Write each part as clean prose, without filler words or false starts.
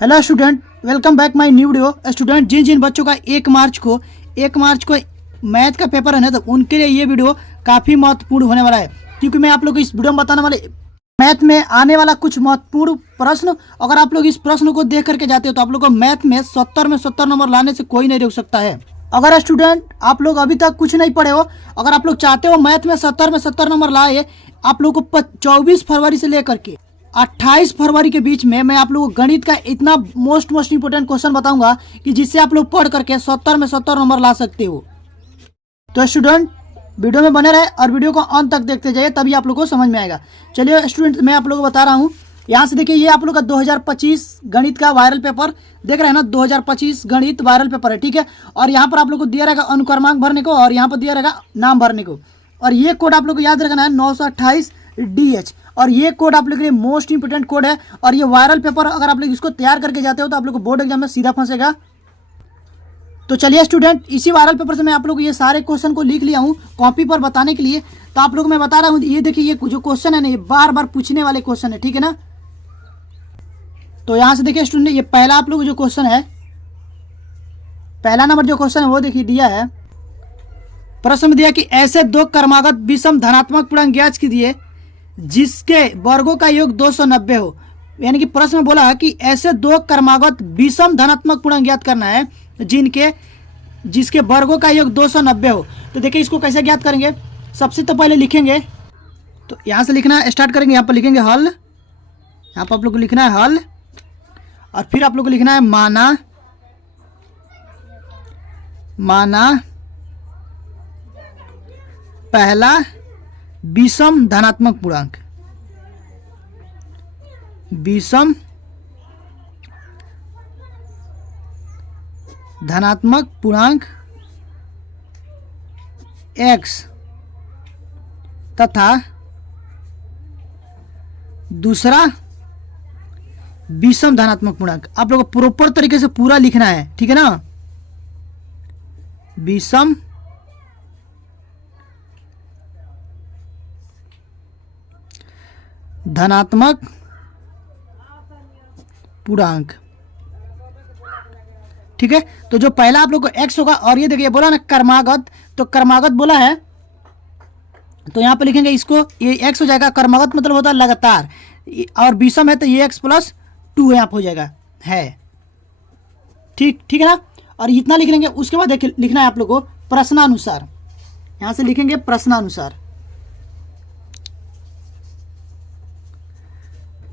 Hello student, welcome back my new video. Student, जिन जिन बच्चों का 1 मार्च को मैथ का पेपर है ना, तो उनके लिए ये वीडियो काफ़ी महत्वपूर्ण होने वाला है, क्योंकि मैं आप लोग को इस वीडियो में बताने वाले मैथ में आने वाला कुछ महत्वपूर्ण प्रश्न। अगर आप लोग इस प्रश्न को देख करके जाते हो तो आप लोग को मैथ में 70 नंबर लाने से कोई नहीं रोक सकता है। अगर स्टूडेंट आप लोग अभी तक कुछ नहीं पढ़े हो, अगर आप लोग चाहते हो मैथ में 70 नंबर लाए, आप लोग को 24 फरवरी से लेकर के 28 फरवरी के बीच में मैं आप लोगों को गणित का इतना मोस्ट इंपोर्टेंट क्वेश्चन बताऊंगा कि जिससे आप लोग पढ़ करके 70 नंबर ला सकते हो। तो स्टूडेंट वीडियो में बने रहे और वीडियो को अंत तक देखते जाइए, तभी आप लोग को समझ में आएगा। चलिए स्टूडेंट, मैं आप लोगों को बता रहा हूँ। यहाँ से देखिए, ये आप लोग का 2025 गणित का वायरल पेपर देख रहे हैं ना, 2025 गणित वायरल पेपर है, ठीक है। और यहाँ पर आप लोग को दिया रहेगा अनुक्रमांक भरने को, और यहाँ पर दिया रहेगा नाम भरने को। और ये कोड आप लोग को याद रखना है 928DH। और ये कोड आप लोग के लिए मोस्ट इंपोर्टेंट कोड है। और ये वायरल पेपर अगर आप लोग इसको तैयार करके जाते हो तो आप लोग को बोर्ड एग्जाम में सीधा फंसेगा। तो चलिए स्टूडेंट, इसी वायरल पेपर से मैं आप लोग को ये सारे क्वेश्चन को लिख लिया हूँ कॉपी पर बताने के लिए। तो आप लोग मैं बता रहा हूँ, ये देखिए, ये जो क्वेश्चन है ना, ये बार बार पूछने वाले क्वेश्चन है, ठीक है ना। तो यहाँ से देखिए स्टूडेंट, ये पहला आप लोग जो क्वेश्चन है, पहला नंबर जो क्वेश्चन है वो देखिए दिया है। प्रश्न में दिया कि ऐसे दो क्रमागत विषम धनात्मक पूर्णांक ज्ञात कीजिए जिसके वर्गों का योग 290 हो। यानी कि प्रश्न में बोला है कि ऐसे दो क्रमागत विषम धनात्मक पूर्णांक ज्ञात करना है जिसके वर्गों का योग 290 हो। तो देखिए इसको कैसे ज्ञात करेंगे। सबसे तो पहले लिखेंगे, तो यहाँ से लिखना स्टार्ट करेंगे। यहाँ पर लिखेंगे हल, यहाँ पर आप लोग को लिखना है हल, और फिर आप लोग को लिखना है माना पहला विषम धनात्मक पूर्णांक, विषम धनात्मक पूर्णांक x तथा दूसरा विषम धनात्मक पूर्णांक। आप लोगों को प्रॉपर तरीके से पूरा लिखना है, ठीक है ना। विषम धनात्मक पूर्णांक, ठीक है। तो जो पहला आप लोग को x होगा, और ये देखिए बोला ना क्रमागत, तो क्रमागत बोला है, तो यहाँ पे लिखेंगे इसको, ये x हो जाएगा। क्रमागत मतलब होता है लगातार, और विषम है तो ये x + 2 यहाँ पे हो जाएगा, है ठीक है ना। और इतना लिख लेंगे। उसके बाद देखिए लिखना है आप लोग को प्रश्नानुसार। यहाँ से लिखेंगे प्रश्नानुसार,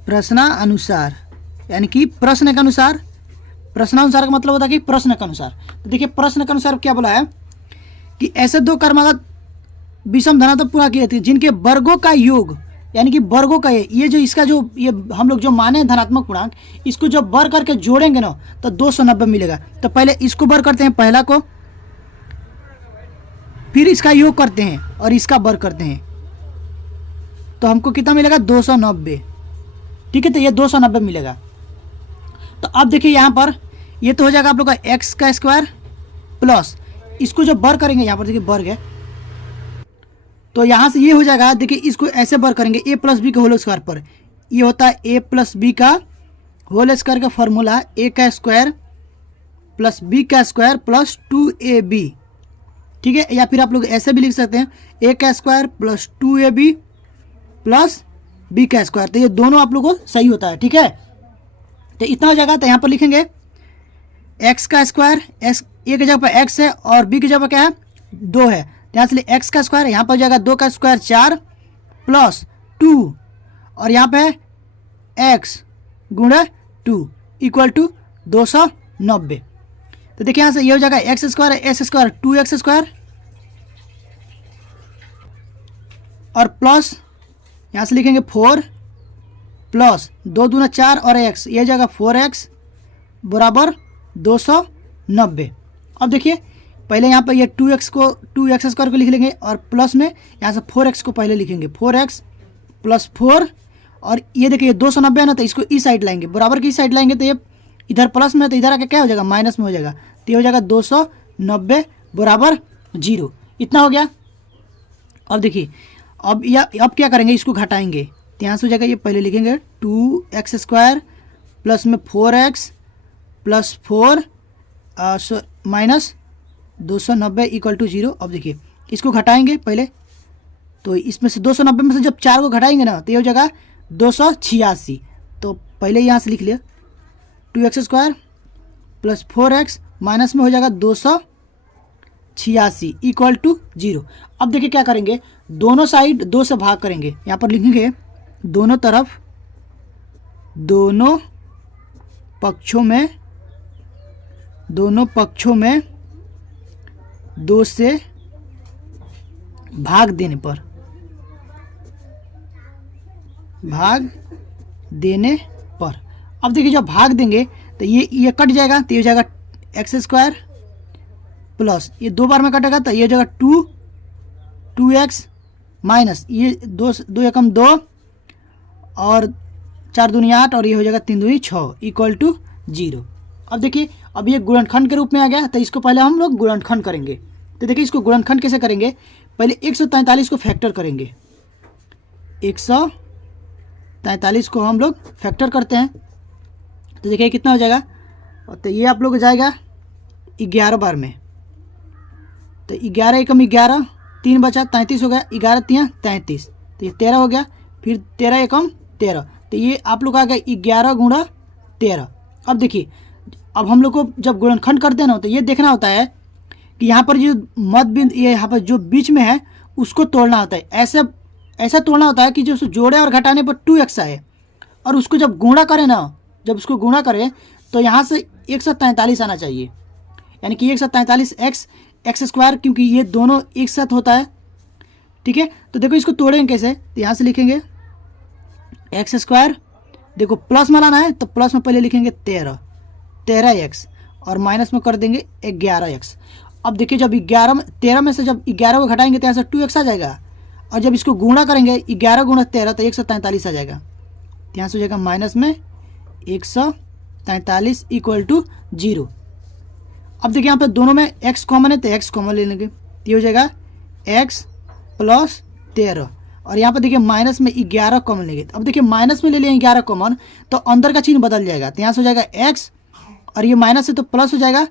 प्रश्नानुसार यानी कि प्रश्न के अनुसार। प्रश्नानुसार का मतलब होता है कि प्रश्न के अनुसार। तो देखिए प्रश्न के अनुसार क्या बोला है कि ऐसे दो क्रमागत विषम धनात्मक पूर्णांक की जिनके वर्गों का योग, यानी कि वर्गों का ये जो इसका जो ये हम लोग जो माने धनात्मक पूर्णांक, इसको जब वर्ग करके जोड़ेंगे ना तो 290 मिलेगा। तो पहले इसको वर्ग करते हैं, पहला को, फिर इसका योग करते हैं और इसका वर्ग करते हैं, तो हमको कितना मिलेगा 290, ठीक है। तो ये 290 मिलेगा। तो अब देखिए यहाँ पर ये तो हो जाएगा आप लोग का x का स्क्वायर प्लस इसको जो वर्ग करेंगे, यहाँ पर देखिए वर्ग है, तो यहाँ से ये हो जाएगा। देखिए इसको ऐसे वर्ग करेंगे a + b के होल स्क्वायर पर। ये होता है a + b का होल स्क्वायर का फॉर्मूला, a का स्क्वायर प्लस b का स्क्वायर प्लस 2ab, ठीक है। या फिर आप लोग ऐसे भी लिख सकते हैं a का square plus 2ab plus b का स्क्वायर। तो ये दोनों आप लोग को सही होता है, ठीक है। तो इतना हो जाएगा। तो यहाँ पर लिखेंगे x का स्क्वायर, x a की जगह पर x है और b की जगह पर क्या है 2 है, तो यहाँ से x का स्क्वायर, यहाँ पर हो जाएगा 2 का स्क्वायर 4 प्लस 2, और यहाँ पे x गुणा 2 = 290। तो देखिए यहाँ से ये हो जाएगा x square s square 2x square, और प्लस यहाँ से लिखेंगे 4 प्लस 2 दूना 4 और x, ये जाएगा 4x बराबर 290। अब देखिए पहले यहाँ पर ये 2x स्क्वायर को लिख लेंगे, और प्लस में यहाँ से 4x को पहले लिखेंगे, 4x + 4, और ये देखिए 290 है ना, तो इसको इस साइड लाएंगे, बराबर की साइड लाएंगे, तो ये इधर प्लस में, तो इधर आके क्या हो जाएगा माइनस में हो जाएगा। तो ये हो जाएगा 290 बराबर 0। इतना हो गया। अब देखिए अब क्या करेंगे, इसको घटाएंगे, तो यहाँ से हो जाएगा, ये पहले लिखेंगे 2x स्क्वायर प्लस में 4x plus 4 minus 290 equal to 0। अब देखिए इसको घटाएंगे पहले, तो इसमें से 290 में से जब 4 को घटाएंगे ना तो ये हो जाएगा 286। तो पहले यहाँ से लिख लिया 2x² प्लस 4x माइनस में हो जाएगा 286 इक्वल टू 0। अब देखिए क्या करेंगे, दोनों साइड 2 से भाग करेंगे। यहाँ पर लिखेंगे दोनों तरफ, दोनों पक्षों में 2 से भाग देने पर अब देखिए जब भाग देंगे तो ये कट जाएगा, तो ये हो जाएगा x² प्लस ये 2 बार में कटेगा तो ये हो जाएगा 2x माइनस ये 2 एकम 2 और 4 दूनी 8 और ये हो जाएगा 3 दूनी 6 इक्वल टू 0। अब देखिए अब ये गुणनखंड के रूप में आ गया, तो इसको पहले हम लोग गुणनखंड करेंगे। तो देखिए इसको गुणनखंड कैसे करेंगे, पहले 143 को फैक्टर करेंगे। 143 को हम लोग फैक्टर करते हैं तो देखिए कितना हो जाएगा, तो ये आप लोग हो जाएगा 11 बार में, तो 11 एकम 11 3 बचा 33 हो गया, 11 3 33, तो ये 13 हो गया, फिर 13 एकम 13, तो ये आप लोग आ गया 11 गुणा 13। अब देखिए अब हम लोग को जब गुणनखंड करते हैं ना तो ये देखना होता है कि यहाँ पर जो मध्य बिंदु ये यहाँ पर जो बीच में है उसको तोड़ना होता है। ऐसा तोड़ना होता है कि जो जोड़े और घटाने पर 2x आए, और उसको जब गुणा करें ना, जब उसको गुणा करें तो यहाँ से 143 आना चाहिए, यानी कि 143 x², क्योंकि ये दोनों एक साथ होता है। ठीक है, तो देखो इसको तोड़ेंगे कैसे, तो यहाँ से लिखेंगे x², देखो प्लस में लाना है तो प्लस में पहले लिखेंगे 13x और माइनस में कर देंगे 11x। अब देखिए जब 13 में से जब 11 को घटाएंगे तो यहाँ से 2x आ जाएगा, और जब इसको गुणा करेंगे 11 गुणा 13 तो 143 आ जाएगा, तो यहाँ से हो जाएगा माइनस में 143 इक्वल टू 0। अब देखिए यहाँ पे दोनों में x कॉमन है तो x कॉमन ले लेंगे, तो ये हो जाएगा x प्लस 13, और यहाँ पर देखिए माइनस में 11 कॉमन लेंगे। अब देखिए माइनस में ले लिए 11 कॉमन तो अंदर का चिन्ह बदल जाएगा, तो यहाँ से हो जाएगा x और ये माइनस है तो प्लस हो जाएगा।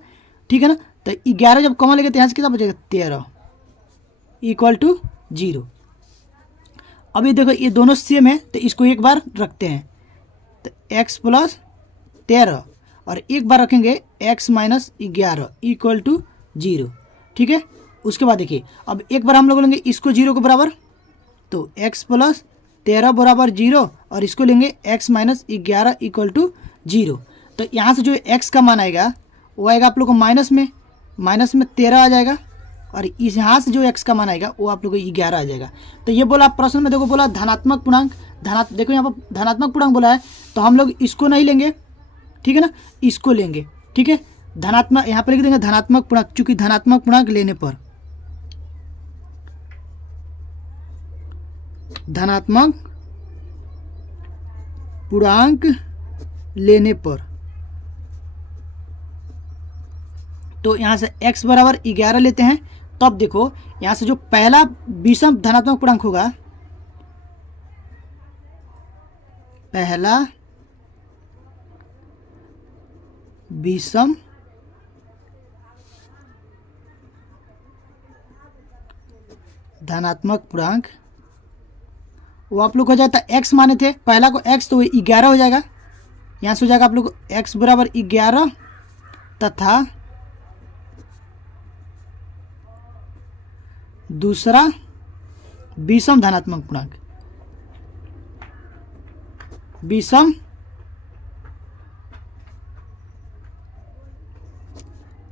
ठीक है ना, तो 11 जब कॉमन लेंगे तो यहाँ से कितना बचेगा 13 इक्वल टू 0। अब ये देखो ये दोनों सेम है तो इसको एक बार रखते हैं, तो x प्लस 13 और एक बार रखेंगे x माइनस 11 इक्वल टू 0। ठीक है, उसके बाद देखिए अब एक बार हम लोग लेंगे इसको 0 के बराबर, तो x प्लस 13 बराबर 0 और इसको लेंगे x माइनस 11 इक्वल टू 0। तो यहाँ से जो x का मान आएगा वो आएगा आप लोग को माइनस में 13 आ जाएगा, और इस यहाँ से जो x का मान आएगा वो आप लोग को 11 आ जाएगा। तो ये बोला प्रश्न में, देखो बोला धनात्मक पूर्णांक, देखो यहाँ पर धनात्मक पूर्णांक बोला है तो हम लोग इसको नहीं लेंगे, ठीक है ना, इसको लेंगे। ठीक है, धनात्मक यहाँ पर लिख देंगे धनात्मक पूर्णांक, चूंकि धनात्मक पूर्णांक लेने पर, धनात्मक पूर्णांक लेने पर, तो यहाँ से x बराबर 11 लेते हैं। तो अब देखो यहाँ से जो पहला विषम धनात्मक पूर्णांक होगा, पहला विषम धनात्मक पूर्णांक वो आप लोग हो जाता है x माने थे पहला को x, तो 11 हो जाएगा। यहाँ से हो जाएगा आप लोग x बराबर 11 तथा दूसरा विषम धनात्मक पूर्णांक, विषम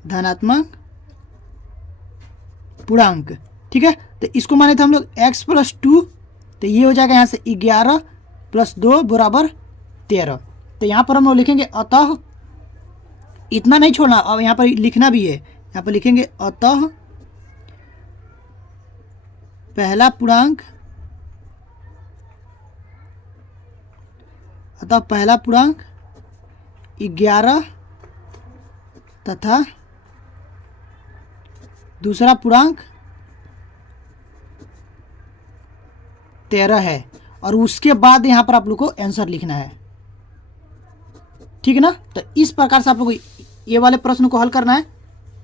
धनात्मक पूर्णांक। ठीक है, तो इसको माने थे हम लोग x प्लस 2, तो ये हो जाएगा यहाँ से 11 प्लस 2 बराबर 13। तो यहाँ पर हम लोग लिखेंगे अतः, इतना नहीं छोड़ना, अब यहाँ पर लिखना भी है, यहाँ पर लिखेंगे अतः पहला पूर्णांक, अतः पहला पूर्णांक 11 तथा दूसरा पूर्णांक 13 है, और उसके बाद यहाँ पर आप लोग को आंसर लिखना है। ठीक है ना। तो इस प्रकार से आप लोग ये वाले प्रश्न को हल करना है।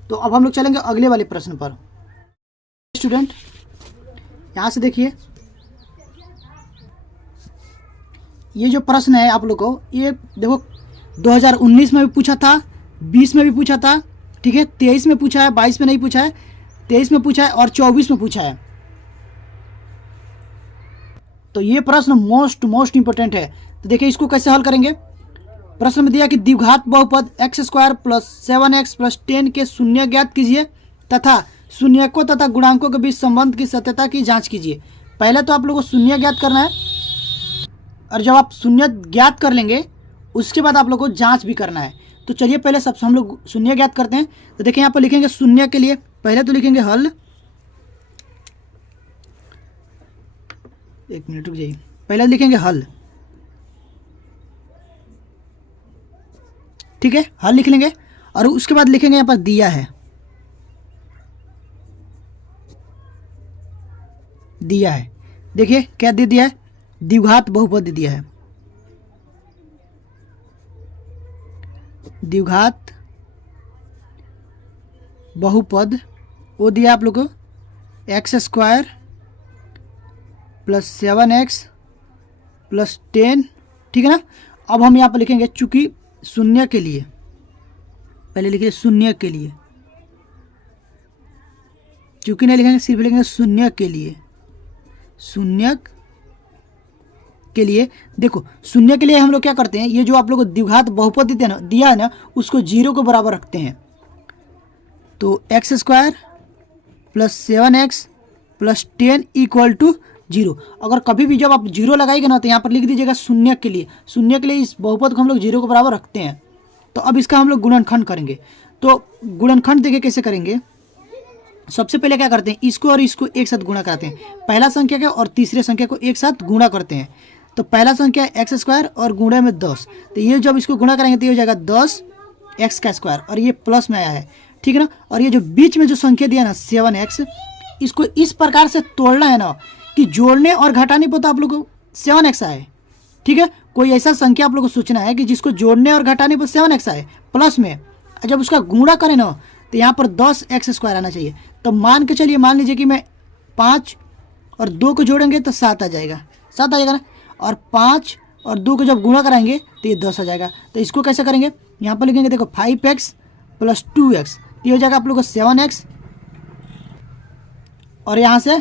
तो अब हम लोग चलेंगे अगले वाले प्रश्न पर। स्टूडेंट यहाँ से देखिए, ये जो प्रश्न है आप लोग को, ये देखो 2019 में भी पूछा था, 20 में भी पूछा था, ठीक है, 23 में पूछा है, 22 में नहीं पूछा है, 23 में पूछा है और 24 में पूछा है। तो ये प्रश्न मोस्ट इंपॉर्टेंट है। तो देखिए इसको कैसे हल करेंगे। प्रश्न में दिया कि द्विघात बहुपद x² + 7x + 10 के शून्य ज्ञात कीजिए तथा शून्यकों तथा गुणांकों के बीच संबंध की सत्यता की जांच कीजिए। पहले तो आप लोगों को शून्य ज्ञात करना है, और जब आप शून्य ज्ञात कर लेंगे उसके बाद आप लोग को जांच भी करना है। तो चलिए पहले सबसे हम लोग शून्य ज्ञात करते हैं। तो देखिए यहाँ पर लिखेंगे शून्य के लिए, पहले तो लिखेंगे हल, एक मिनट रुक जाइए, पहले लिखेंगे हल, ठीक है, हल लिख लेंगे। और उसके बाद लिखेंगे यहाँ पर दिया है, दिया है, देखिए क्या दे दिया है, द्विघात बहुपद दे दिया है, द्विघात बहुपद वो दिया आप लोग को x² + 7x + 10, ठीक है ना। अब हम यहाँ पर लिखेंगे, चूंकि शून्य के लिए, पहले लिखिए शून्य के लिए, चूंकि नहीं लिखेंगे, सिर्फ लिखेंगे शून्य के लिए, शून्य के लिए। देखो शून्य के लिए हम लोग क्या करते हैं, ये जो आप लोग को द्विघात बहुपद दिया है ना, उसको 0 के बराबर रखते हैं। तो x² + 7x + 10 = 0। अगर कभी भी जब आप 0 लगाएंगे ना, तो यहाँ पर लिख दीजिएगा शून्य के लिए, शून्य के लिए इस बहुपद को हम लोग 0 के बराबर रखते हैं। तो अब इसका हम लोग गुणनखंड करेंगे। तो गुणनखंड देखिए कैसे करेंगे। सबसे पहले क्या करते हैं, इसको और इसको एक साथ गुणा करते हैं, पहला संख्या के और तीसरे संख्या को एक साथ गुणा करते हैं। तो पहला संख्या है x² और गुणे में 10, तो ये जब इसको गुणा करेंगे तो ये हो जाएगा 10x², और ये प्लस में आया है, ठीक है ना। और ये जो बीच में जो संख्या दिया ना 7x, इसको इस प्रकार से तोड़ना है ना कि जोड़ने और घटाने पर तो आप लोग को 7x आए, ठीक है। कोई ऐसा संख्या आप लोग को सोचना है कि जिसको जोड़ने और घटाने पर 7x आए प्लस में, जब उसका गुणा करें ना तो यहाँ पर 10x² आना चाहिए। तो मान के चलिए, मान लीजिए कि मैं 5 और 2 को जोड़ेंगे तो 7 आ जाएगा, 7 आ जाएगा ना, और 5 और 2 को जब गुणा कराएंगे तो ये 10 आ जाएगा। तो इसको कैसे करेंगे, यहाँ पर लिखेंगे देखो 5x + 2x, ये हो जाएगा आप लोग को 7x, और यहाँ से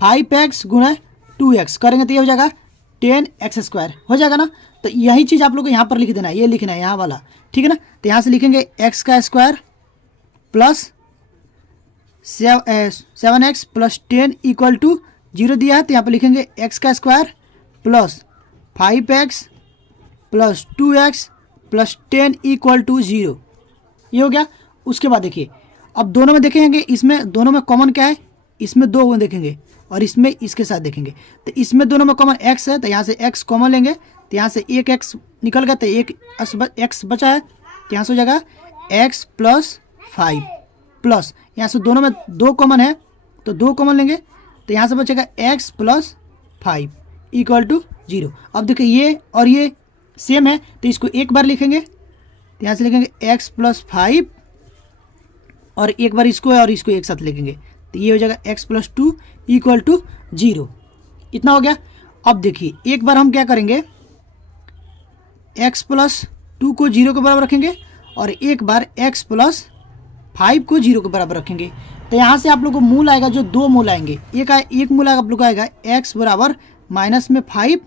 5x × 2x करेंगे तो ये हो जाएगा 10x² हो जाएगा ना। तो यही चीज़ आप लोग को यहाँ पर लिख देना है, ये लिखना है यहाँ वाला, ठीक है ना। तो यहाँ से लिखेंगे x² + 7x + 10 = 0 दिया है, तो यहाँ पर लिखेंगे x² + 5x + 2x + 10 = 0, ये हो गया। उसके बाद देखिए अब दोनों में देखेंगे, इसमें दोनों में कॉमन क्या है, इसमें 2 देखेंगे और इसमें इसके साथ देखेंगे। तो इसमें दोनों में कॉमन x है, तो यहाँ से x कॉमन लेंगे, तो यहाँ से एक x निकल गया, तो एक x बचा है, तो यहाँ से हो जाएगा x + 5 प्लस, यहाँ से दोनों में 2 कॉमन है तो 2 कॉमन लेंगे, तो यहाँ से बचेगा x + 5 = 0। अब देखिए ये और ये सेम है, तो इसको एक बार लिखेंगे, तो यहाँ से लिखेंगे x + 5 और एक बार इसको और इसको एक साथ लिखेंगे, तो ये हो जाएगा x + 2 = 0। इतना हो गया। अब देखिए एक बार हम क्या करेंगे, x + 2 को 0 के बराबर रखेंगे और एक बार x + 5 को 0 के बराबर रखेंगे। तो यहाँ से आप लोग को मूल आएगा, जो 2 मूल आएंगे, एक मूल आप लोग को आएगा x = -5,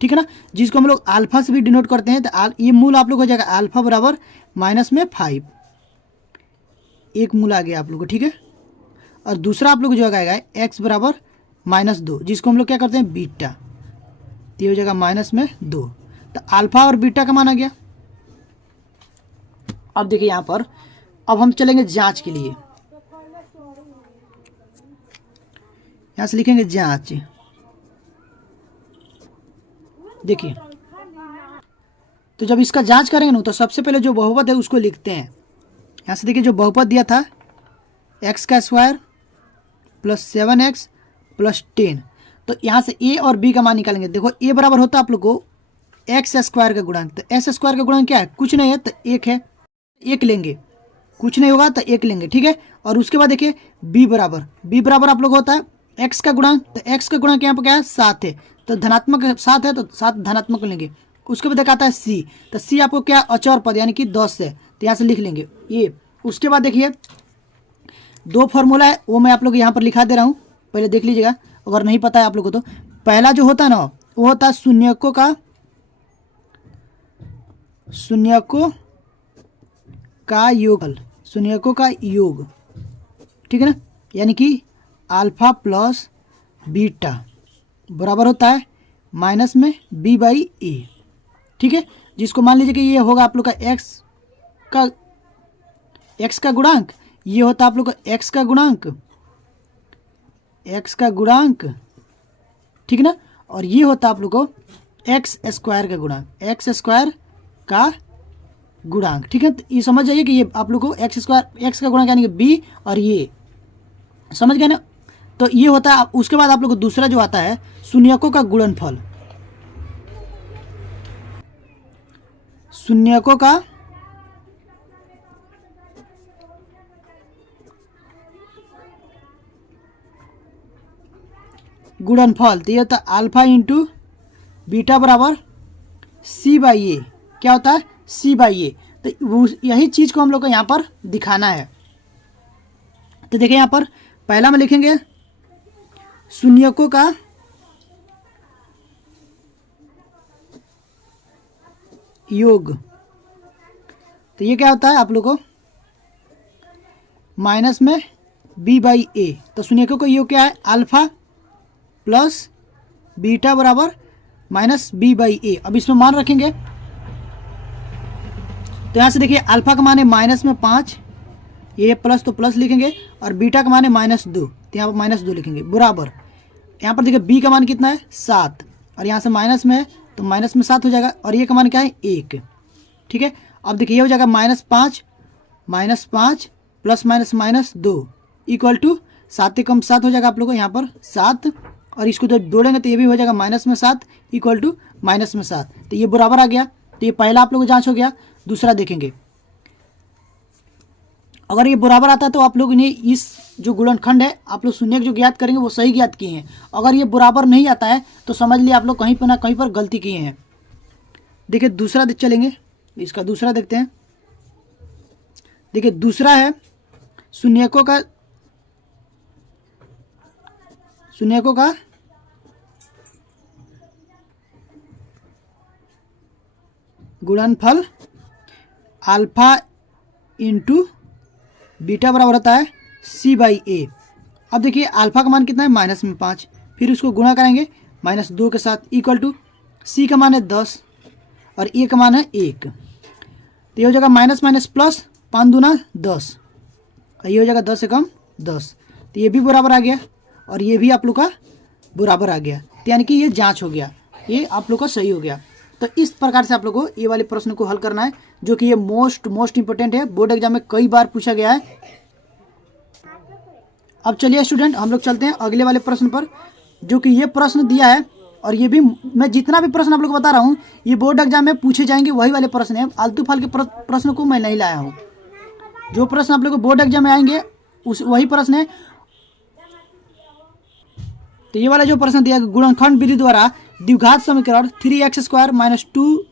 ठीक है ना, जिसको हम लोग अल्फा से भी डिनोट करते हैं। तो ये मूल आप लोग हो जाएगा अल्फा = -5, एक मूल आ गया आप लोग को, ठीक है। और दूसरा आप लोग जो आएगा x = -2, जिसको हम लोग क्या करते हैं बीटा, तो ये हो जाएगा -2। तो अल्फा और बीटा का मान आ गया। अब देखिए यहाँ पर, अब हम चलेंगे जांच के लिए, यहाँ से लिखेंगे जांच। देखिए तो जब इसका जांच करेंगे ना, तो सबसे पहले जो बहुपद है उसको लिखते हैं। यहाँ से देखिए जो बहुपद दिया था x² + 7x + 10, तो यहाँ से a और b का मान निकालेंगे। देखो a बराबर होता है आप लोग को एक्स स्क्वायर का गुणांक, तो एस स्क्वायर का गुणांक क्या है, कुछ नहीं है तो एक है, एक लेंगे, कुछ नहीं होगा तो एक लेंगे, ठीक है। और उसके बाद देखिए बी बराबर आप लोग होता है एक्स का गुणांक, तो एक्स का गुणांक यहाँ पर क्या है 7 है, तो धनात्मक 7 है तो 7 धनात्मक लेंगे। उसके बाद दिखाता है सी, तो सी आपको क्या अचर पद यानी कि 10 है, तो यहाँ से लिख लेंगे ये। उसके बाद देखिए 2 फॉर्मूला है वो मैं आप लोग यहाँ पर लिखा दे रहा हूँ, पहले देख लीजिएगा अगर नहीं पता है आप लोगों को। तो पहला जो होता है ना वो होता है शून्यकों का योग, ठीक है ना, यानी कि अल्फा प्लस बीटा बराबर होता है माइनस में बी बाई ए, ठीक है। जिसको मान लीजिए कि ये होगा आप लोग का एक्स का गुणांक, ये होता है आप लोग का एक्स का गुणांक, ठीक है ना, और ये होता है आप लोग को एक्स स्क्वायर का गुणांक, ठीक है। तो ये समझ जाइए कि ये आप लोग को एक्स का गुणांक यानी कि बी, और ये समझ गए ना। तो ये होता है, उसके बाद आप लोग को दूसरा जो आता है शून्यकों का गुणनफल, शून्यकों का गुणनफल, तो ये होता है अल्फा इंटू बीटा बराबर सी बाई ए, क्या होता है सी बाई ए। तो यही चीज़ को हम लोग को यहाँ पर दिखाना है। तो देखिए यहाँ पर पहला में लिखेंगे शून्यकों का योग, तो ये क्या होता है आप लोग को माइनस में बी बाई ए, तो शून्यकों का योग क्या है अल्फा प्लस बीटा बराबर माइनस बी बाई ए। अब इसमें मान रखेंगे तो यहाँ से देखिए अल्फा का मान है माइनस में 5, ये प्लस तो प्लस लिखेंगे, और बीटा का मान है -2, तो यहाँ पर -2 लिखेंगे बराबर। यहाँ पर देखिए बी का मान कितना है 7, और यहाँ से माइनस में है तो माइनस में 7 हो जाएगा, और ये का मान क्या है 1, ठीक है। अब देखिए ये हो जाएगा -5 प्लस -2 इक्वल टू 7 कम 7 हो जाएगा आप लोगों को यहाँ पर 7, और इसको जब जोड़ेंगे तो ये भी हो जाएगा -7 इक्वल टू -7, तो ये बराबर आ गया। तो ये पहला आप लोगों को जांच हो गया। दूसरा देखेंगे, अगर ये बराबर आता है तो आप लोग ने इस जो गुणनखंड है आप लोग शून्य जो ज्ञात करेंगे वो सही ज्ञात किए हैं। अगर ये बराबर नहीं आता है तो समझ लिए आप लोग कहीं पर ना कहीं पर गलती किए हैं। देखिए दूसरा चलेंगे, इसका दूसरा देखते हैं। देखिए दूसरा है शून्यकों का गुणनफल अल्फा इंटू बीटा बराबर होता है सी बाई ए। अब देखिए अल्फा का मान कितना है -5, फिर उसको गुणा करेंगे -2 के साथ इक्वल टू सी का मान है 10 और ए का मान है 1, तो ये हो जाएगा माइनस प्लस 5 दूना 10, और ये हो जाएगा 10 से कम 10, तो ये भी बराबर आ गया और ये भी आप लोग का बराबर आ गया, तो यानी कि ये जांच हो गया, ये आप लोग का सही हो गया। तो इस प्रकार से आप लोग को ये वाले प्रश्न को हल करना है, जो कि ये मोस्ट इंपोर्टेंट है, बोर्ड एग्जाम में कई बार पूछा गया है। अब चलिए स्टूडेंट हम लोग चलते हैं अगले वाले प्रश्न पर, जो कि ये प्रश्न दिया है, और ये भी मैं जितना भी प्रश्न आप लोग को बता रहा हूँ ये बोर्ड एग्जाम में पूछे जाएंगे, वही वाले प्रश्न है, आलतू फाल के प्रश्न को मैं नहीं लाया हूँ। जो प्रश्न आप लोग को बोर्ड एग्जाम में आएंगे वही प्रश्न है। तो ये वाला जो प्रश्न दिया गुणनखंड विधि द्वारा द्विघात समीकरण 3x² - 2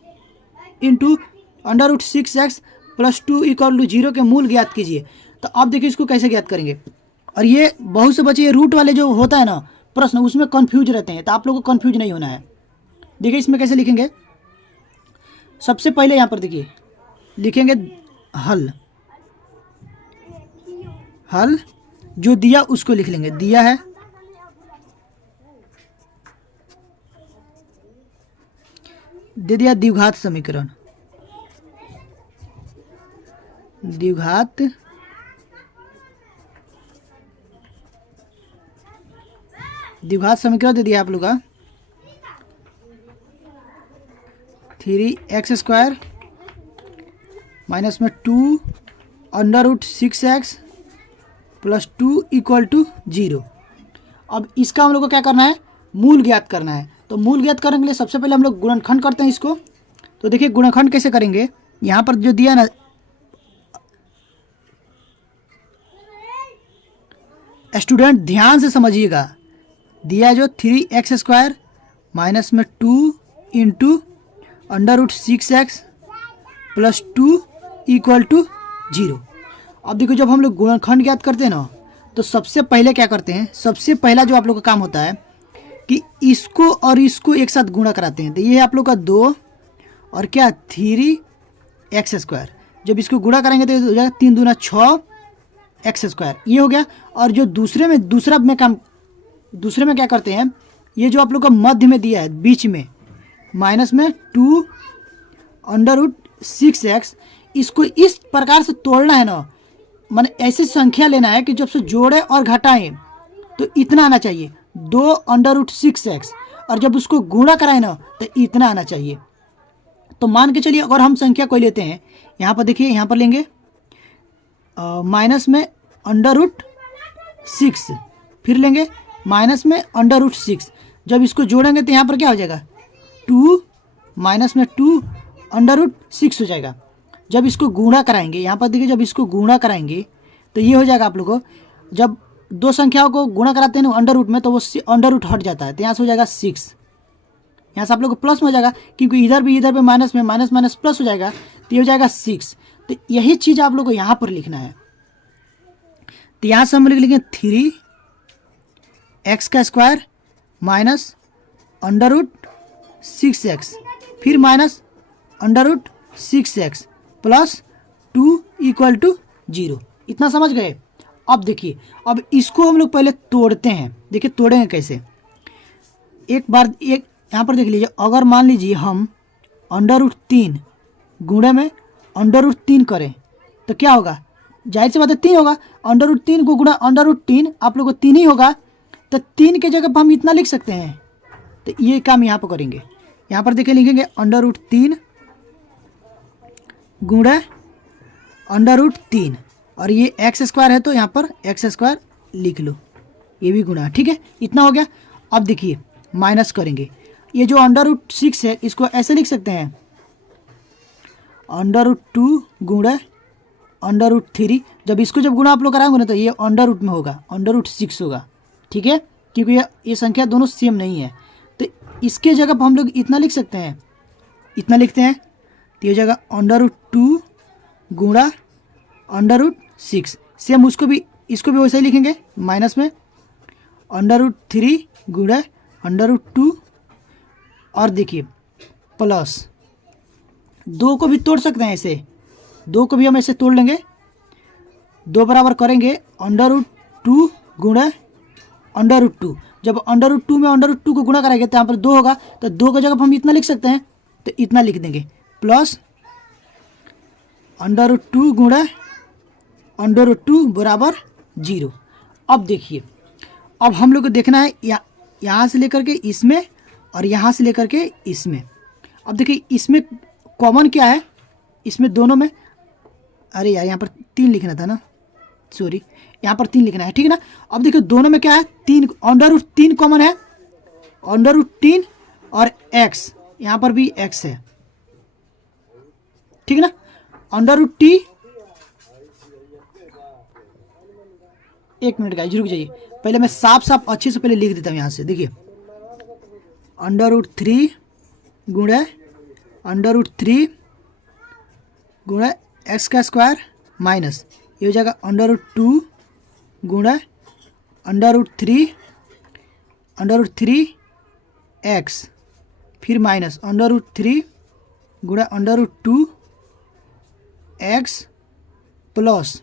इंटू √6x + 2 = 0 के मूल ज्ञात कीजिए। तो अब देखिए इसको कैसे ज्ञात करेंगे, और ये बहुत से बच्चे ये रूट वाले जो होता है ना प्रश्न उसमें कंफ्यूज रहते हैं, तो आप लोगों को कंफ्यूज नहीं होना है। देखिए इसमें कैसे लिखेंगे, सबसे पहले यहाँ पर देखिए लिखेंगे हल जो दिया उसको लिख लेंगे, दिया है दे दिया द्विघात समीकरण, द्विघात समीकरण दे दिया आप लोग का 3x² - 2 √6x + 2 = 0। अब इसका हम लोग को क्या करना है, मूल ज्ञात करना है। तो मूल ज्ञात करने के लिए सबसे पहले हम लोग गुणनखंड करते हैं इसको। तो देखिए गुणनखंड कैसे करेंगे, यहाँ पर जो दिया ना स्टूडेंट ध्यान से समझिएगा, दिया जो 3x² माइनस में 2 into √6x plus 2 equal to 0। अब देखो जब हम लोग गुणनखंड ज्ञात करते हैं ना, तो सबसे पहले क्या करते हैं, सबसे पहला जो आप लोग का काम होता है कि इसको और इसको एक साथ गुणा कराते हैं। तो ये आप लोग का 2 और क्या 3x², जब इसको गुणा करेंगे तो ये हो जाएगा 3 दूना 6x², ये हो गया। और जो दूसरे में क्या करते हैं, ये जो आप लोग का मध्य में दिया है बीच में माइनस में 2 √6x, इसको इस प्रकार से तोड़ना है ना, माने ऐसी संख्या लेना है कि जब से जोड़े और घटाएं तो इतना आना चाहिए 2 √6x, और जब उसको गुणा कराएं ना तो इतना आना चाहिए। तो मान के चलिए अगर हम संख्या कोई लेते हैं, यहाँ पर देखिए, यहाँ पर लेंगे माइनस में √6, फिर लेंगे माइनस में √6, जब इसको जोड़ेंगे तो यहाँ पर क्या हो जाएगा 2 माइनस में 2 √6 हो जाएगा। जब इसको गुणा कराएंगे, यहाँ पर देखिए, जब इसको गुणा कराएंगे तो ये हो जाएगा आप लोगों को, जब दो संख्याओं को गुणा कराते हैं ना अंडर रूट में, तो वो अंडर रूट हट जाता है, तो यहाँ से हो जाएगा 6, यहाँ से आप लोग को प्लस में हो जाएगा, क्योंकि इधर पे माइनस में माइनस प्लस हो जाएगा, तो ये हो जाएगा 6। तो यही चीज़ आप लोग को यहाँ पर लिखना है। तो यहाँ से हम लिखेंगे 3x² माइनस √6x, फिर minus √6x plus 2 equal to 0। इतना समझ गए। अब देखिए, अब इसको हम लोग पहले तोड़ते हैं। देखिए तोड़ेंगे कैसे, एक यहाँ पर देख लीजिए, अगर मान लीजिए हम √3 गुणे में √3 करें तो क्या होगा, जाहिर सी बात है 3 होगा। √3 को गुणा √3 आप लोग को 3 ही होगा, तो 3 के जगह पर हम इतना लिख सकते हैं। तो ये काम यहाँ पर करेंगे, यहाँ पर देखिए लिखेंगे √3 गुणा √3, और ये x² है तो यहाँ पर x² लिख लो, ये भी गुणा, ठीक है, इतना हो गया। अब देखिए माइनस करेंगे, ये जो √6 है इसको ऐसे लिख सकते हैं √2 गुणा √3, जब इसको जब गुणा आप लोग कराएंगे ना तो ये अंडर रूट में होगा, √6 होगा, ठीक है, क्योंकि ये संख्या दोनों सेम नहीं है। तो इसके जगह पर हम लोग इतना लिख सकते हैं, इतना लिखते हैं, तो ये जगह √2 गुणा √6, सेम इसको भी वैसे ही लिखेंगे, माइनस में √3 गुणा √2, और देखिए प्लस 2 को भी तोड़ सकते हैं ऐसे, 2 को भी हम ऐसे तोड़ लेंगे, 2 बराबर करेंगे √2 गुणा √2, जब √2 में √2 को गुणा करेंगे तो यहाँ पर 2 होगा, तो 2 की जगह हम इतना लिख सकते हैं, तो इतना लिख देंगे, प्लस √2 गुणा √2 बराबर 0। अब देखिए, अब हम लोग को देखना है यहाँ से लेकर के इसमें और यहाँ से लेकर के इसमें। अब देखिए इसमें कॉमन क्या है, इसमें दोनों में, अरे यार यहाँ पर 3 लिखना था ना, सॉरी, यहाँ पर 3 लिखना है, ठीक है ना। अब देखिए दोनों में क्या है, 3 √3 कॉमन है, √3 और x, यहाँ पर भी x है, ठीक है ना। √t, एक मिनट गाइस रुक जाइए, पहले मैं साफ अच्छे से पहले लिख देता हूँ यहाँ से। देखिए √3 गुणा √3 गुणा x² माइनस, ये हो जाएगा √2 गुणा √3 x, फिर माइनस √3 गुणा √2 x प्लस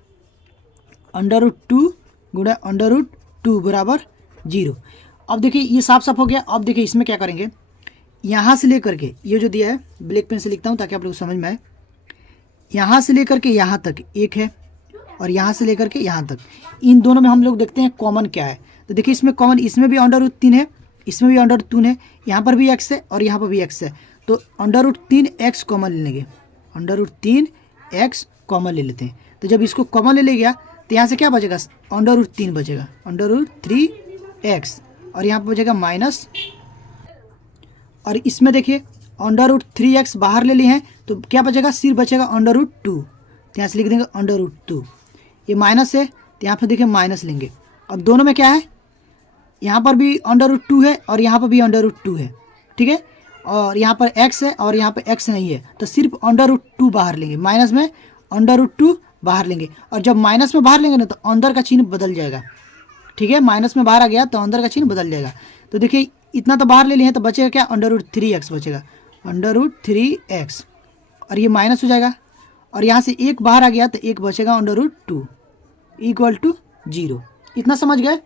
√2 गुणा √2 बराबर 0। अब देखिए ये साफ हो गया। अब देखिए इसमें क्या करेंगे, यहाँ से लेकर के, ये जो दिया है ब्लैक पेन से लिखता हूँ ताकि आप लोग समझ में आए, यहाँ से लेकर के यहाँ तक एक है, और यहाँ से लेकर के यहाँ तक, इन दोनों में हम लोग देखते हैं कॉमन क्या है। तो देखिए इसमें कॉमन, इसमें भी √3 है, इसमें भी √2 है, यहाँ पर भी x है और यहाँ पर भी x है, तो √3x कॉमन ले लेंगे, √3x कॉमन ले लेते हैं। तो जब इसको कॉमन ले गया तो यहाँ से क्या बचेगा, √3 बचेगा, √3x, और यहाँ पर बचेगा माइनस और इसमें देखिए √3x बाहर ले लिए हैं, तो क्या बचेगा, सिर्फ बचेगा √2। तो यहाँ से लिख देंगे √2। ये माइनस है तो यहाँ पर देखिए माइनस लेंगे। और दोनों में क्या है, यहाँ पर भी √2 है और यहाँ पर भी √2 है, ठीक है। और यहाँ पर x है और यहाँ पर x नहीं है, तो सिर्फ √2 बाहर लेंगे, माइनस में √2 बाहर लेंगे। और जब माइनस में बाहर लेंगे ना तो अंदर का चिन्ह बदल जाएगा, ठीक है। माइनस में बाहर आ गया तो अंदर का चिन्ह बदल जाएगा। तो देखिए इतना तो बाहर ले लिए हैं, तो बचेगा क्या, √3x बचेगा, √3x। और ये माइनस हो जाएगा और यहाँ से एक बाहर आ गया तो एक बचेगा √2 = 0। इतना समझ गए?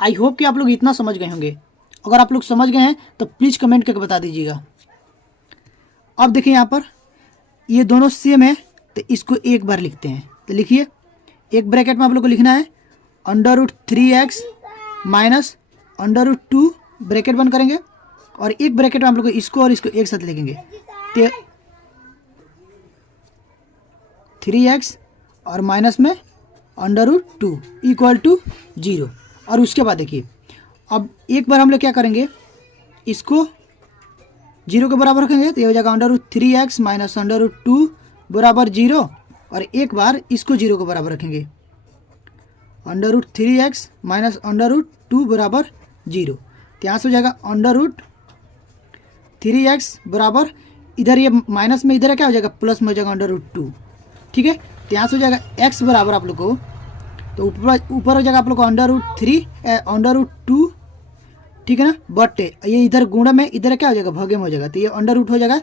आई होप कि आप लोग इतना समझ गए होंगे। अगर आप लोग समझ गए हैं तो प्लीज़ कमेंट करके बता दीजिएगा। अब देखिए यहाँ पर ये दोनों सेम है, तो इसको एक बार लिखते हैं। तो लिखिए, एक ब्रैकेट में आप लोग को लिखना है √3x माइनस √2, ब्रैकेट बंद करेंगे। और एक ब्रैकेट में आप लोग को इसको और इसको एक साथ लिखेंगे, तो 3x और माइनस में √2 = 0। और उसके बाद देखिए अब एक बार हम लोग क्या करेंगे, इसको 0 के बराबर रखेंगे, तो ये हो जाएगा √3x माइनस √2 बराबर 0। और एक बार इसको 0 के बराबर रखेंगे, √3x माइनस √2 बराबर 0। तो यहाँ से हो जाएगा √3x बराबर, इधर ये माइनस में इधर क्या हो जाएगा, प्लस में हो जाएगा √2, ठीक है। तो यहाँ से हो जाएगा x बराबर आप लोग को, तो ऊपर हो जाएगा आप लोग को √2, ठीक है ना, बटे ये इधर गुणा में, इधर क्या हो जाएगा, भागे में हो जाएगा, तो ये √ हो जाएगा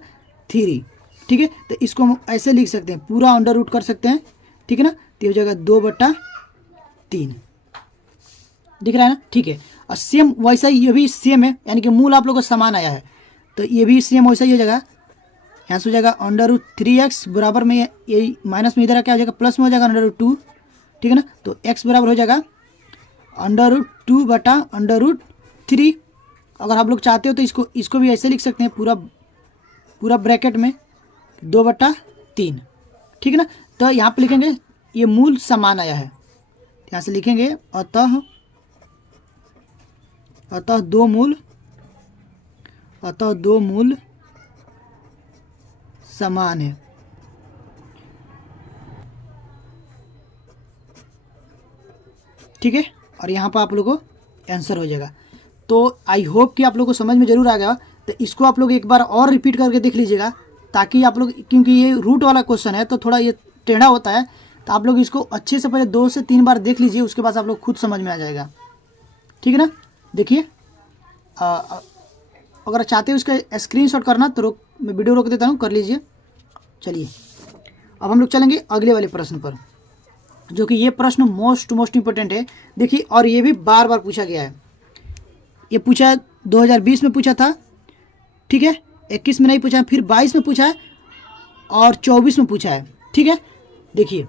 3, ठीक है। तो इसको हम ऐसे लिख सकते हैं, पूरा √ कर सकते हैं, ठीक है ना। तो ये हो जाएगा 2/3, दिख रहा है ना, ठीक है। और सेम वैसा ही ये भी सेम है, यानी कि मूल आप लोग को समान आया है, तो ये भी सेम वैसा ही हो जाएगा। यहाँ से हो जाएगा √3x बराबर में ये माइनस में इधर क्या हो जाएगा, प्लस में हो जाएगा √2, ठीक है ना। तो x बराबर हो जाएगा √2/√3। अगर आप लोग चाहते हो तो इसको भी ऐसे लिख सकते हैं, पूरा ब्रैकेट में 2/3, ठीक है ना। तो यहाँ पे लिखेंगे ये मूल समान आया है, यहाँ से लिखेंगे अतः दो मूल समान है, ठीक है। और यहाँ पर आप लोगों को आंसर हो जाएगा। तो आई होप कि आप लोगों को समझ में ज़रूर आ गया। तो इसको आप लोग एक बार और रिपीट करके देख लीजिएगा, ताकि आप लोग, क्योंकि ये रूट वाला क्वेश्चन है तो थोड़ा ये टेढ़ा होता है, तो आप लोग इसको अच्छे से पहले 2 से 3 बार देख लीजिए, उसके बाद आप लोग खुद समझ में आ जाएगा, ठीक है ना। देखिए अगर चाहते हो इसका स्क्रीनशॉट करना तो मैं वीडियो रोक देता हूँ, कर लीजिए। चलिए अब हम लोग चलेंगे अगले वाले प्रश्न पर, जो कि ये प्रश्न मोस्ट इंपॉर्टेंट है। देखिए, और ये भी बार बार पूछा गया है। ये पूछा 2020 में पूछा था, ठीक है, 21 में नहीं पूछा, फिर 22 में पूछा है और 24 में पूछा है, ठीक है। देखिए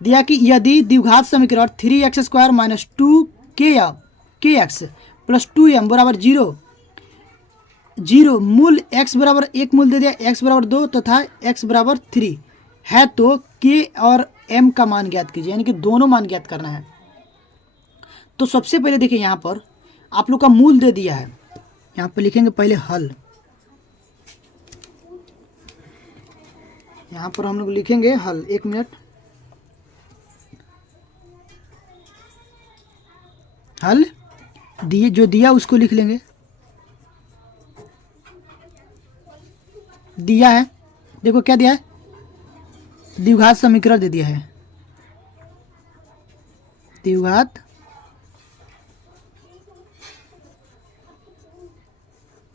दिया कि यदि द्विघात समीकरण 3x² minus 2kx plus 2m बराबर 0 मूल x बराबर 1 मूल दे दिया, x बराबर 2 तथा x बराबर 3 है, तो k और m का मान ज्ञात कीजिए, यानी कि दोनों मान ज्ञात करना है। तो सबसे पहले देखिए यहाँ पर आप लोग का मूल दे दिया है, यहाँ पर लिखेंगे पहले हल। यहाँ पर हम लोग लिखेंगे हल, 1 मिनट, हल दिए जो दिया उसको लिख लेंगे, दिया है, देखो क्या दिया है, द्विघात समीकरण दे दिया है, द्विघात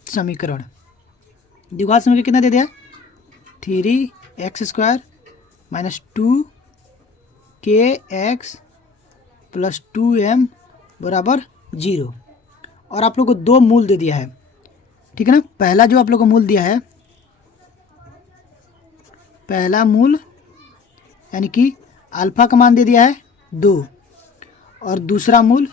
समीकरण, द्विघात समीकरण कितना दे दिया, 3x² minus 2kx plus 2m बराबर 0। और आप लोग को 2 मूल दे दिया है, ठीक है ना। पहला जो आप लोग को मूल दिया है, पहला मूल यानी कि अल्फा का मान दे दिया है 2, और दूसरा मूल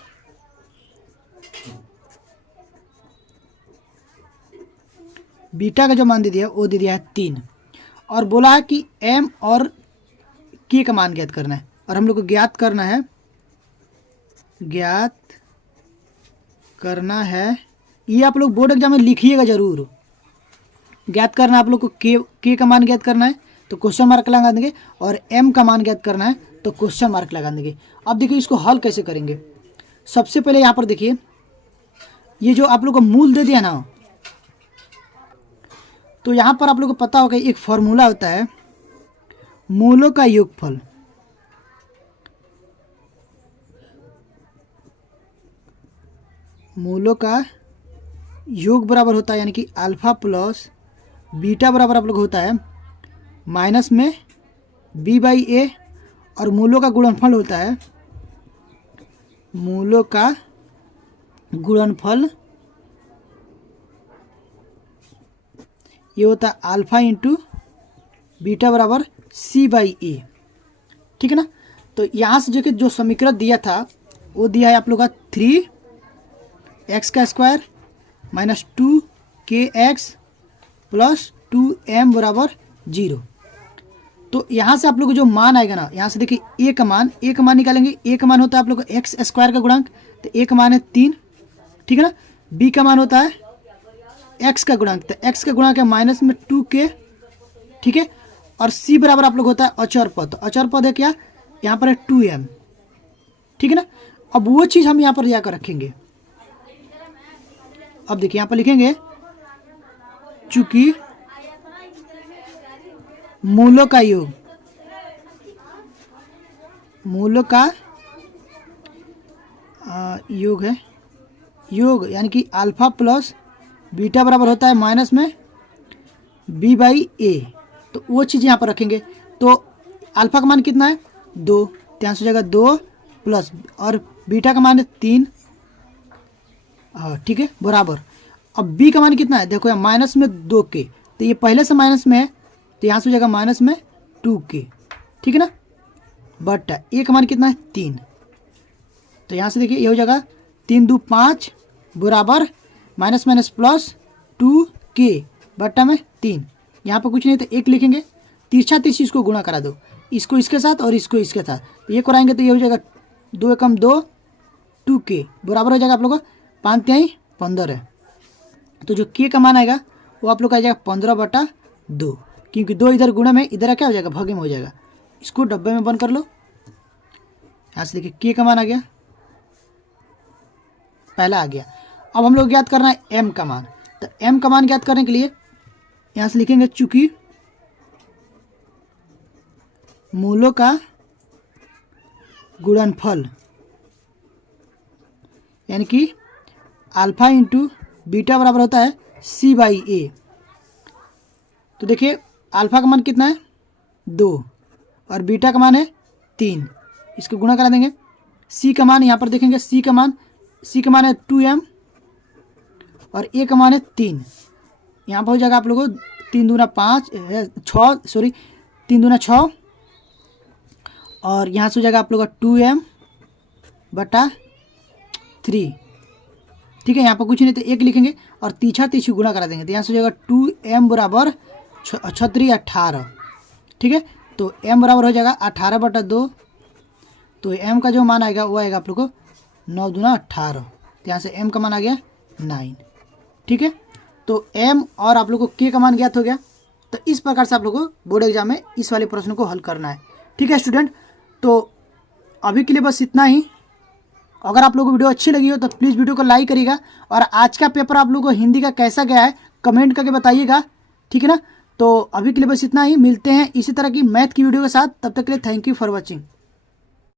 बीटा का जो मान दे दिया है वो दे दिया है 3, और बोला है कि m और k का मान ज्ञात करना है। और हम लोग को ज्ञात करना है ये आप लोग बोर्ड एग्जाम में लिखिएगा जरूर। ज्ञात करना आप लोग को के का मान ज्ञात करना है तो क्वेश्चन मार्क लगा देंगे, और एम का मान ज्ञात करना है तो क्वेश्चन मार्क लगा देंगे। अब देखिए इसको हल कैसे करेंगे। सबसे पहले यहाँ पर देखिए, ये जो आप लोग को मूल दे दिया ना, तो यहाँ पर आप लोग को पता होगा एक फॉर्मूला होता है मूलों का योगफल। मूलों का योग बराबर होता है, यानी कि अल्फा प्लस बीटा बराबर आप लोग होता है माइनस में बी बाई ए, और मूलों का गुणनफल होता है, मूलों का गुणनफल ये होता है अल्फा इंटू बीटा बराबर सी बाई ए। ठीक है ना। तो यहाँ से जो समीकरण दिया था वो दिया है आप लोग का 3x का square minus 2kx plus 2m बराबर 0। तो यहाँ से आप लोग को जो मान आएगा ना, यहाँ से देखिए ए का मान निकालेंगे। ए का मान होता है आप लोग को एक्स स्क्वायर का गुणांक, तो ए का मान है 3। ठीक है ना। बी का मान होता है एक्स का गुणांक, तो एक्स का गुणांक है माइनस में 2k। ठीक है। और सी बराबर आप लोग होता है अचर पद, तो अचर पद है क्या, यहाँ पर है 2m। ठीक है ना। अब वो चीज़ हम यहाँ पर जाकर रखेंगे। अब देखिए यहाँ पर लिखेंगे चूंकि मूलों का योग, मूलों का योग है, योग यानी कि अल्फा प्लस बीटा बराबर होता है माइनस में बी बाई ए, तो वो चीज़ यहाँ पर रखेंगे। तो अल्फा का मान कितना है 2, ध्यान से हो जाएगा 2 प्लस, और बीटा का मान है 3। ठीक है बराबर। अब बी का मान कितना है, देखो यहाँ माइनस में 2k, तो ये पहले से माइनस में है, तो यहाँ से हो जाएगा माइनस में 2k। ठीक है ना। बट ए का मान कितना है 3, तो यहाँ से देखिए ये हो जाएगा 3 2 5 बराबर माइनस माइनस प्लस 2k बट्टा में 3। यहाँ पर कुछ नहीं तो 1 लिखेंगे, तिरछा तिरछी इसको गुणा करा दो, इसको इसके साथ और इसको इसके साथ, तो ये कराएंगे तो ये हो जाएगा 2 एकम 2 2k बराबर हो जाएगा आप लोग को 5 3 15 है। तो जो k का मान आएगा वो आप लोग का आ जाएगा 15/2, क्योंकि 2 इधर गुणा में, इधर क्या हो जाएगा भागे में हो जाएगा। इसको डब्बे में बंद कर लो। यहाँ से देखिए k का मान आ गया, पहला आ गया। अब हम लोग ज्ञात करना है m का मान, तो m का मान ज्ञात करने के लिए यहाँ से लिखेंगे चूंकि मूलों का गुणनफल यानी कि अल्फा इंटू बीटा बराबर होता है सी बाई ए। तो देखिए अल्फा का मान कितना है 2 और बीटा का मान है 3, इसको गुणा करा देंगे। सी का मान यहाँ पर देखेंगे, सी का मान है 2m और ए का मान है 3। यहाँ पर हो जाएगा आप लोगों को 3 दूना 5 6 सॉरी 3 दूना 6, और यहाँ से हो जाएगा आप लोगों का 2m/3। ठीक है। यहाँ पर कुछ नहीं तो 1 लिखेंगे और तीछा तीछी गुणा करा देंगे, तो यहाँ से हो जाएगा 2m बराबर 36 18। ठीक है। तो m बराबर हो जाएगा 18/2, तो m का जो मान आएगा वो आएगा आप लोग को 9 दूना 18, तो यहाँ से m का मान आ गया 9। ठीक है। तो m और आप लोग को k का मान ज्ञात हो गया। तो इस प्रकार से आप लोग को बोर्ड एग्जाम में इस वाले प्रश्न को हल करना है। ठीक है स्टूडेंट, तो अभी के लिए बस इतना ही। अगर आप लोगों को वीडियो अच्छी लगी हो तो प्लीज़ वीडियो को लाइक करिएगा, और आज का पेपर आप लोगों को हिंदी का कैसा गया है कमेंट करके बताइएगा। ठीक है ना। तो अभी के लिए बस इतना ही, मिलते हैं इसी तरह की मैथ की वीडियो के साथ। तब तक के लिए थैंक यू फॉर वॉचिंग।